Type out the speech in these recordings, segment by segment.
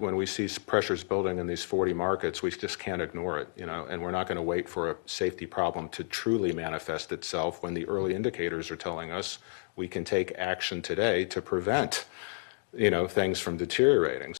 When we see pressures building in these 40 markets, we just can't ignore it, and we're not going to wait for a safety problem to truly manifest itself when the early indicators are telling us we can take action today to prevent, things from deteriorating.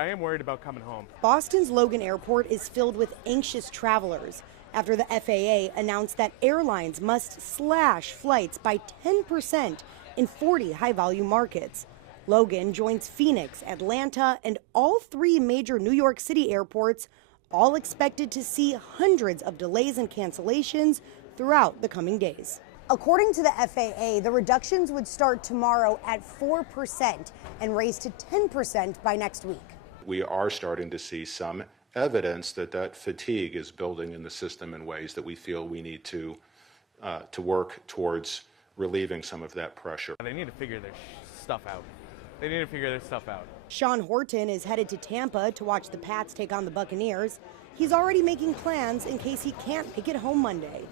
I am worried about coming home. Boston's Logan Airport is filled with anxious travelers after the FAA announced that airlines must slash flights by 10% in 40 high-volume markets. Logan joins Phoenix, Atlanta, and all 3 major New York City airports, all expected to see hundreds of delays and cancellations throughout the coming days. According to the FAA, the reductions would start tomorrow at 4% and raise to 10% by next week. We are starting to see some evidence that fatigue is building in the system in ways that we feel we need to work towards relieving some of that pressure. They need to figure their stuff out. They need to figure their stuff out. Sean Horton is headed to Tampa to watch the Pats take on the Buccaneers. He's already making plans in case he can't make it home Monday.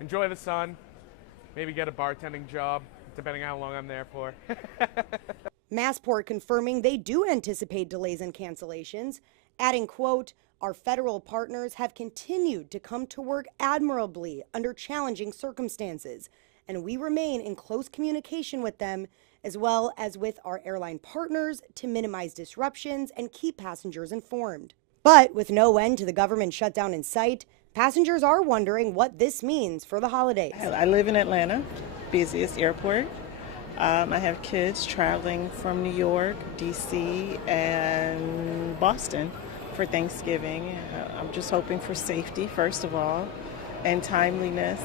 Enjoy the sun. Maybe get a bartending job, depending on how long I'm there for. Massport confirming they do anticipate delays and cancellations, adding, quote, "Our federal partners have continued to come to work admirably under challenging circumstances, and we remain in close communication with them as well as with our airline partners to minimize disruptions and keep passengers informed." But with no end to the government shutdown in sight, passengers are wondering what this means for the holidays. I live in Atlanta, busiest airport. I have kids traveling from New York, D.C., and Boston for Thanksgiving. I'm just hoping for safety, first of all, and timeliness.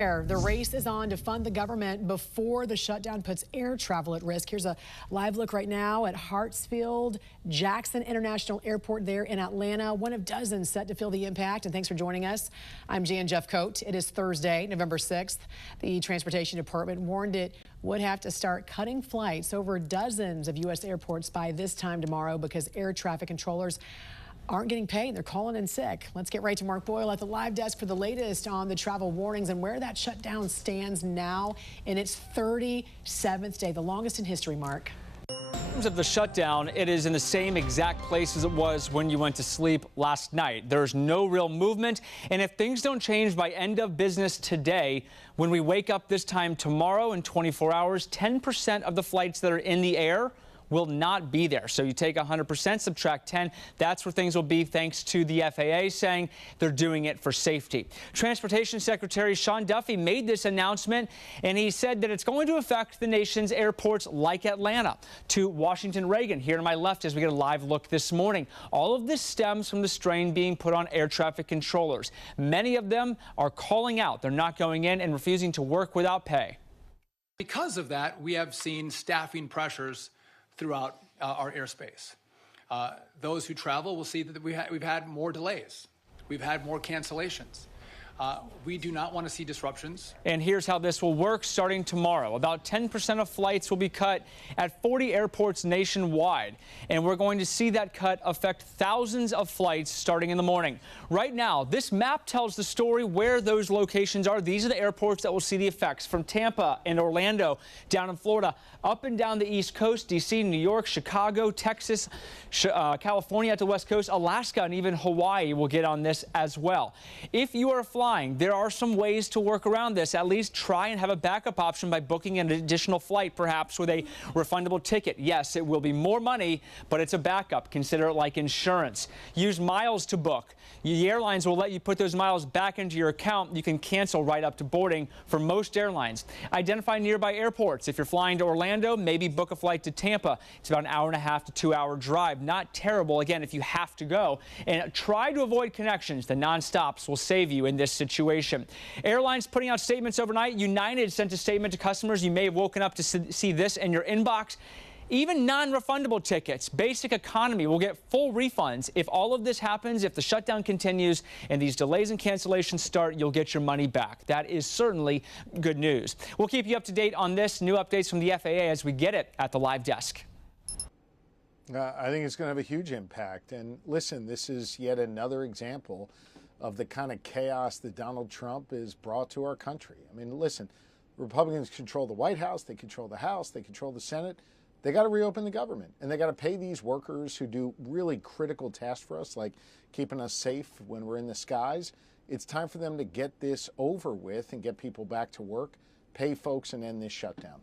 The race is on to fund the government before the shutdown puts air travel at risk. Here's a live look right now at Hartsfield Jackson International Airport there in Atlanta, one of dozens set to feel the impact. And thanks for joining us. I'm Jan Jeffcoat. It is Thursday, November 6th. The Transportation Department warned it would have to start cutting flights over dozens of U.S. airports by this time tomorrow because air traffic controllers aren't getting paid. They're calling in sick. Let's get right to Mark Boyle at the live desk for the latest on the travel warnings and where that shutdown stands now in its 37th day, the longest in history, Mark. In terms of the shutdown, it is in the same exact place as it was when you went to sleep last night. There's no real movement, and if things don't change by end of business today, when we wake up this time tomorrow in 24 hours, 10% of the flights that are in the air will not be there. So you take 100%, subtract 10. That's where things will be, thanks to the FAA saying they're doing it for safety. Transportation Secretary Sean Duffy made this announcement, and he said that it's going to affect the nation's airports like Atlanta. To Washington Reagan, here to my left as we get a live look this morning. All of this stems from the strain being put on air traffic controllers. Many of them are calling out. They're not going in and refusing to work without pay. Because of that, we have seen staffing pressures throughout our airspace. Those who travel will see that we've had more delays. We've had more cancellations. We do not want to see disruptions. And here's how this will work starting tomorrow. About 10% of flights will be cut at 40 airports nationwide. And we're going to see that cut affect thousands of flights starting in the morning. Right now, this map tells the story where those locations are. These are the airports that will see the effects from Tampa and Orlando down in Florida, up and down the East Coast, D.C., New York, Chicago, Texas, California at the West Coast, Alaska, and even Hawaii will get on this as well. If you are flying, there are some ways to work around this. At least try and have a backup option by booking an additional flight, perhaps with a refundable ticket. Yes, it will be more money, but it's a backup. Consider it like insurance. Use miles to book. The airlines will let you put those miles back into your account. You can cancel right up to boarding for most airlines. Identify nearby airports. If you're flying to Orlando, maybe book a flight to Tampa. It's about an hour-and-a-half to 2-hour drive. Not terrible, again, if you have to go. And try to avoid connections. The non-stops will save you in this situation. Airlines putting out statements overnight. United sent a statement to customers. You may have woken up to see this in your inbox. Even non-refundable tickets, basic economy will get full refunds. If all of this happens, if the shutdown continues and these delays and cancellations start, you'll get your money back. That is certainly good news. We'll keep you up to date on this. New updates from the FAA as we get it at the live desk. I think it's going to have a huge impact. And listen, this is yet another example of the kind of chaos that Donald Trump has brought to our country. I mean, listen, Republicans control the White House, they control the House, they control the Senate. They got to reopen the government, and they got to pay these workers who do really critical tasks for us, like keeping us safe when we're in the skies. It's time for them to get this over with and get people back to work, pay folks, and end this shutdown.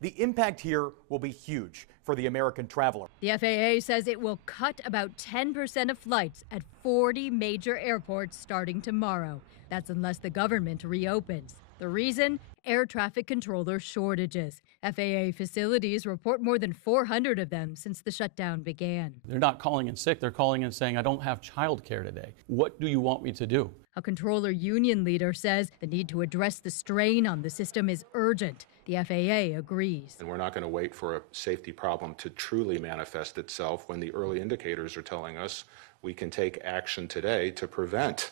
The impact here will be huge for the American traveler. The FAA says it will cut about 10% of flights at 40 major airports starting tomorrow. That's unless the government reopens. The reason? Air traffic controller shortages. FAA facilities report more than 400 of them since the shutdown began. They're not calling in sick. They're calling in saying, I don't have childcare today. What do you want me to do? A controller union leader says the need to address the strain on the system is urgent. The FAA agrees. And we're not going to wait for a safety problem to truly manifest itself when the early indicators are telling us we can take action today to prevent,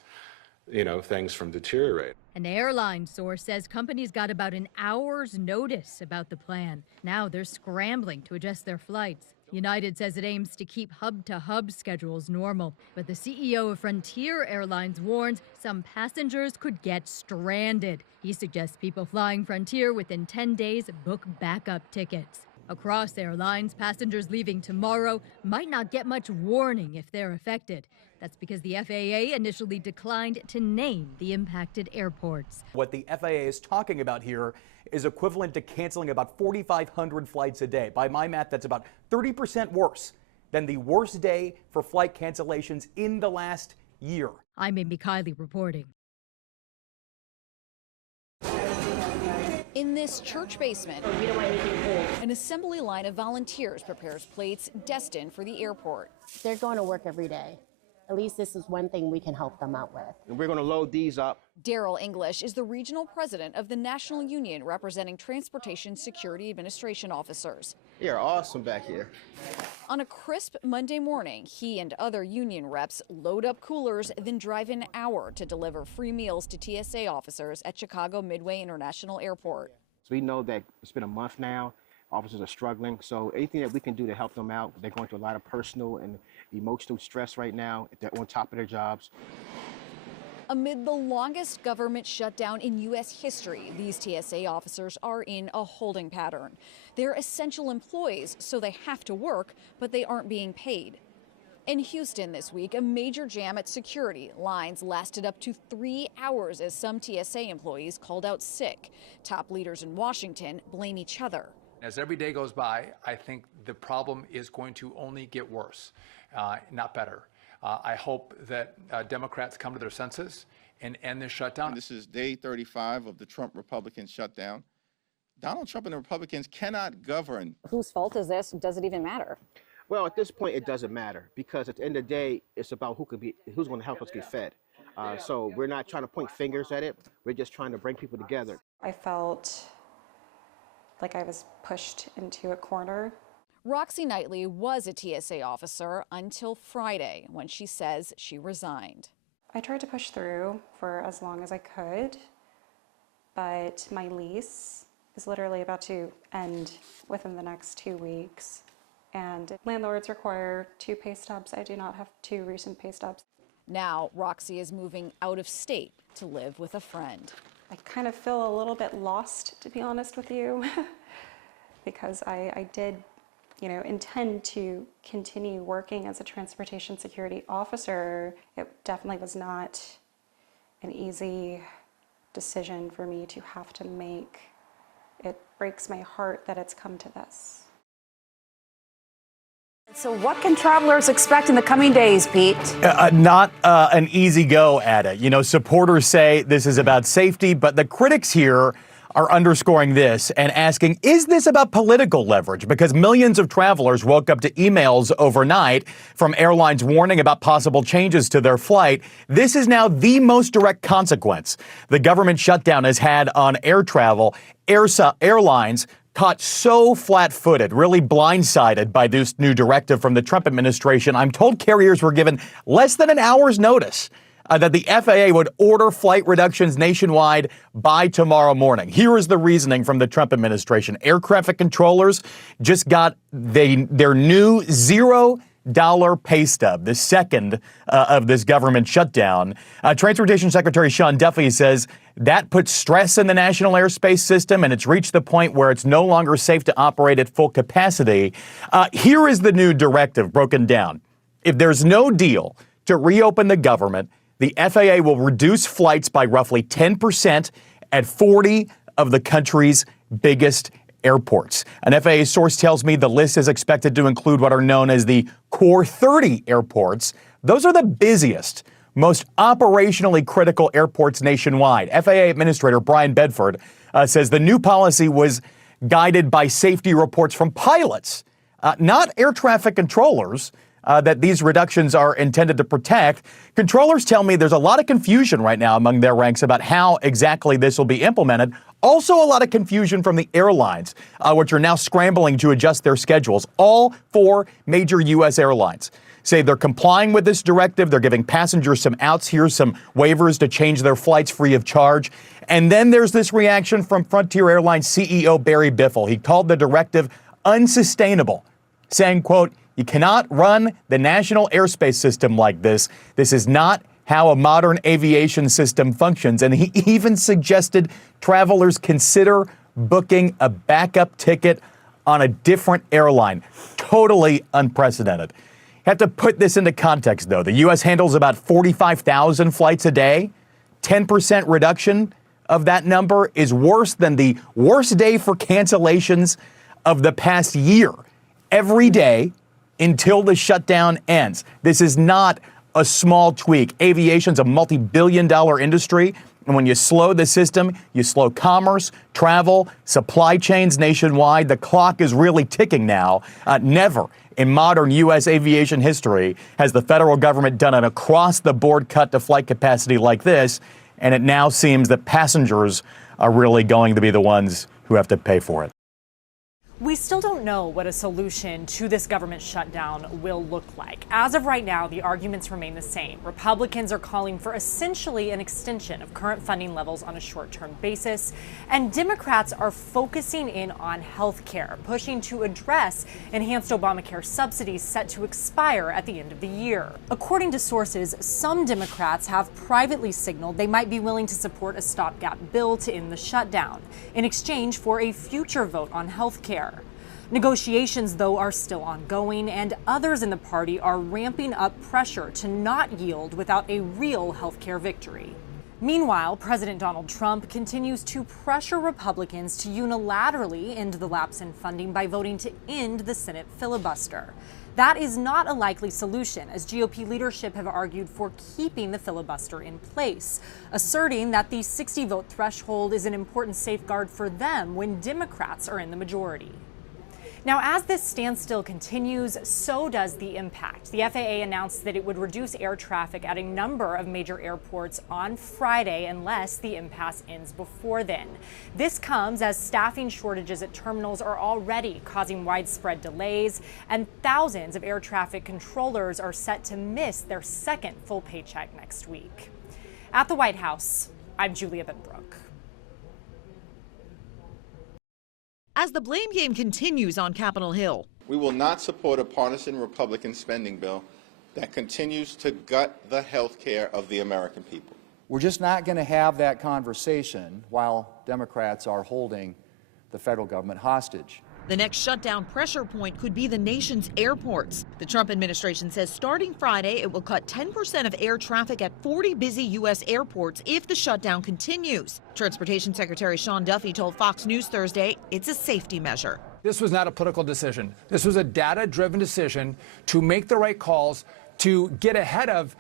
things from deteriorating. An airline source says companies got about an hour's notice about the plan. Now they're scrambling to adjust their flights. United says it aims to keep hub-to-hub schedules normal, but the CEO of Frontier Airlines warns some passengers could get stranded. He suggests people flying Frontier within 10 days book backup tickets. Across airlines, passengers leaving tomorrow might not get much warning if they're affected. That's because the FAA initially declined to name the impacted airports. What the FAA is talking about here is equivalent to canceling about 4,500 flights a day. By my math, that's about 30% worse than the worst day for flight cancellations in the last year. I'm Amy Kiley reporting. In this church basement, an assembly line of volunteers prepares plates destined for the airport. They're going to work every day. At least this is one thing we can help them out with. And we're going to load these up. Daryl English is the regional president of the National Union representing Transportation Security Administration officers. You're awesome back here. On a crisp Monday morning, he and other union reps load up coolers, then drive an hour to deliver free meals to TSA officers at Chicago Midway International Airport. So we know that it's been a month now. Officers are struggling, so anything that we can do to help them out. They're going through a lot of personal and emotional stress right now. They're on top of their jobs. Amid the longest government shutdown in U.S. history, these TSA officers are in a holding pattern. They're essential employees, so they have to work, but they aren't being paid. In Houston this week, a major jam at security. Lines lasted up to 3 hours as some TSA employees called out sick. Top leaders in Washington blame each other. As every day goes by, I think the problem is going to only get worse, not better. I hope that Democrats come to their senses and end this shutdown. This is day 35 of the Trump Republican shutdown. Donald Trump and the Republicans cannot govern. Whose fault is this? Does it even matter? Well, at this point, it doesn't matter because at the end of the day, it's about who's going to help us get fed. So we're not trying to point fingers at it. We're just trying to bring people together. I felt like I was pushed into a corner. Roxy Knightley was a TSA officer until Friday, when she says she resigned. I tried to push through for as long as I could, but my lease is literally about to end within the next 2 weeks. And landlords require 2 pay stubs. I do not have 2 recent pay stubs. Now, Roxy is moving out of state to live with a friend. I kind of feel a little bit lost, to be honest with you, because I did, intend to continue working as a transportation security officer. It definitely was not an easy decision for me to have to make. It breaks my heart that it's come to this. So what can travelers expect in the coming days, Pete? Not an easy go at it. Supporters say this is about safety, but the critics here are underscoring this and asking, is this about political leverage? Because millions of travelers woke up to emails overnight from airlines warning about possible changes to their flight. This is now the most direct consequence the government shutdown has had on air travel. Airlines caught so flat-footed, really blindsided by this new directive from the Trump administration. I'm told carriers were given less than an hour's notice that the FAA would order flight reductions nationwide by tomorrow morning. Here is the reasoning from the Trump administration. Air traffic controllers just got their new zero pay stub, the second of this government shutdown. Transportation Secretary Sean Duffy says that puts stress in the national airspace system, and it's reached the point where it's no longer safe to operate at full capacity. Here is the new directive broken down. If there's no deal to reopen the government, the FAA will reduce flights by roughly 10% at 40 of the country's biggest airports. An FAA source tells me the list is expected to include what are known as the Core 30 airports. Those are the busiest, most operationally critical airports nationwide. FAA Administrator Brian Bedford says the new policy was guided by safety reports from pilots, not air traffic controllers, that these reductions are intended to protect. Controllers tell me there's a lot of confusion right now among their ranks about how exactly this will be implemented. Also a lot of confusion from the airlines, which are now scrambling to adjust their schedules. All 4 major U.S. airlines say they're complying with this directive. They're giving passengers some outs here, some waivers to change their flights free of charge. And then there's this reaction from Frontier Airlines CEO Barry Biffle. He called the directive unsustainable, saying, quote, "You cannot run the national airspace system like this. This is not how a modern aviation system functions." And he even suggested travelers consider booking a backup ticket on a different airline. Totally unprecedented. You have to put this into context, though. The U.S. handles about 45,000 flights a day. 10% reduction of that number is worse than the worst day for cancellations of the past year. Every day until the shutdown ends. This is not a small tweak. Aviation's a multi-billion-dollar industry, and when you slow the system, you slow commerce, travel, supply chains nationwide. The clock is really ticking now. Never in modern U.S. aviation history has the federal government done an across-the-board cut to flight capacity like this, and it now seems that passengers are really going to be the ones who have to pay for it. We still don't know what a solution to this government shutdown will look like. As of right now, the arguments remain the same. Republicans are calling for essentially an extension of current funding levels on a short-term basis, and Democrats are focusing in on health care, pushing to address enhanced Obamacare subsidies set to expire at the end of the year. According to sources, some Democrats have privately signaled they might be willing to support a stopgap bill to end the shutdown in exchange for a future vote on health care. Negotiations, though, are still ongoing, and others in the party are ramping up pressure to not yield without a real healthcare victory. Meanwhile, President Donald Trump continues to pressure Republicans to unilaterally end the lapse in funding by voting to end the Senate filibuster. That is not a likely solution, as GOP leadership have argued for keeping the filibuster in place, asserting that the 60-vote threshold is an important safeguard for them when Democrats are in the majority. Now, as this standstill continues, so does the impact. The FAA announced that it would reduce air traffic at a number of major airports on Friday unless the impasse ends before then. This comes as staffing shortages at terminals are already causing widespread delays, and thousands of air traffic controllers are set to miss their second full paycheck next week. At the White House, I'm Julia Benbrook. As the blame game continues on Capitol Hill, We will not support a partisan Republican spending bill that continues to gut the health care of the American people. We're just not going to have that conversation while Democrats are holding the federal government hostage. the next shutdown pressure point could be the nation's airports. The Trump administration says starting Friday, it will cut 10% of air traffic at 40 busy U.S. airports if the shutdown continues. Transportation Secretary Sean Duffy told Fox News Thursday it's a safety measure. This was not a political decision. This was a data-driven decision to make the right calls, to get ahead of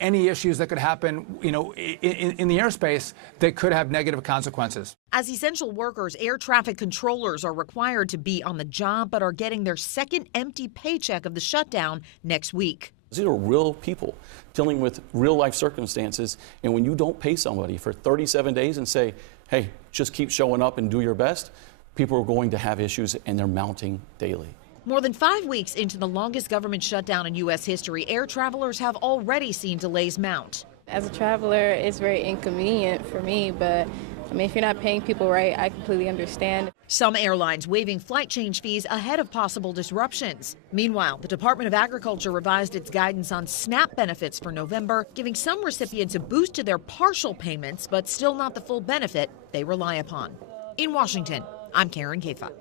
any issues that could happen, in the airspace that could have negative consequences. As essential workers, air traffic controllers are required to be on the job but are getting their second empty paycheck of the shutdown next week. These are real people dealing with real life circumstances. And when you don't pay somebody for 37 days and say, hey, just keep showing up and do your best, people are going to have issues, and they're mounting daily. More than 5 weeks into the longest government shutdown in U.S. history, air travelers have already seen delays mount. As a traveler, it's very inconvenient for me, but I mean, if you're not paying people right, I completely understand. Some airlines waiving flight change fees ahead of possible disruptions. Meanwhile, the Department of Agriculture revised its guidance on SNAP benefits for November, giving some recipients a boost to their partial payments, but still not the full benefit they rely upon. In Washington, I'm Karen Kafa.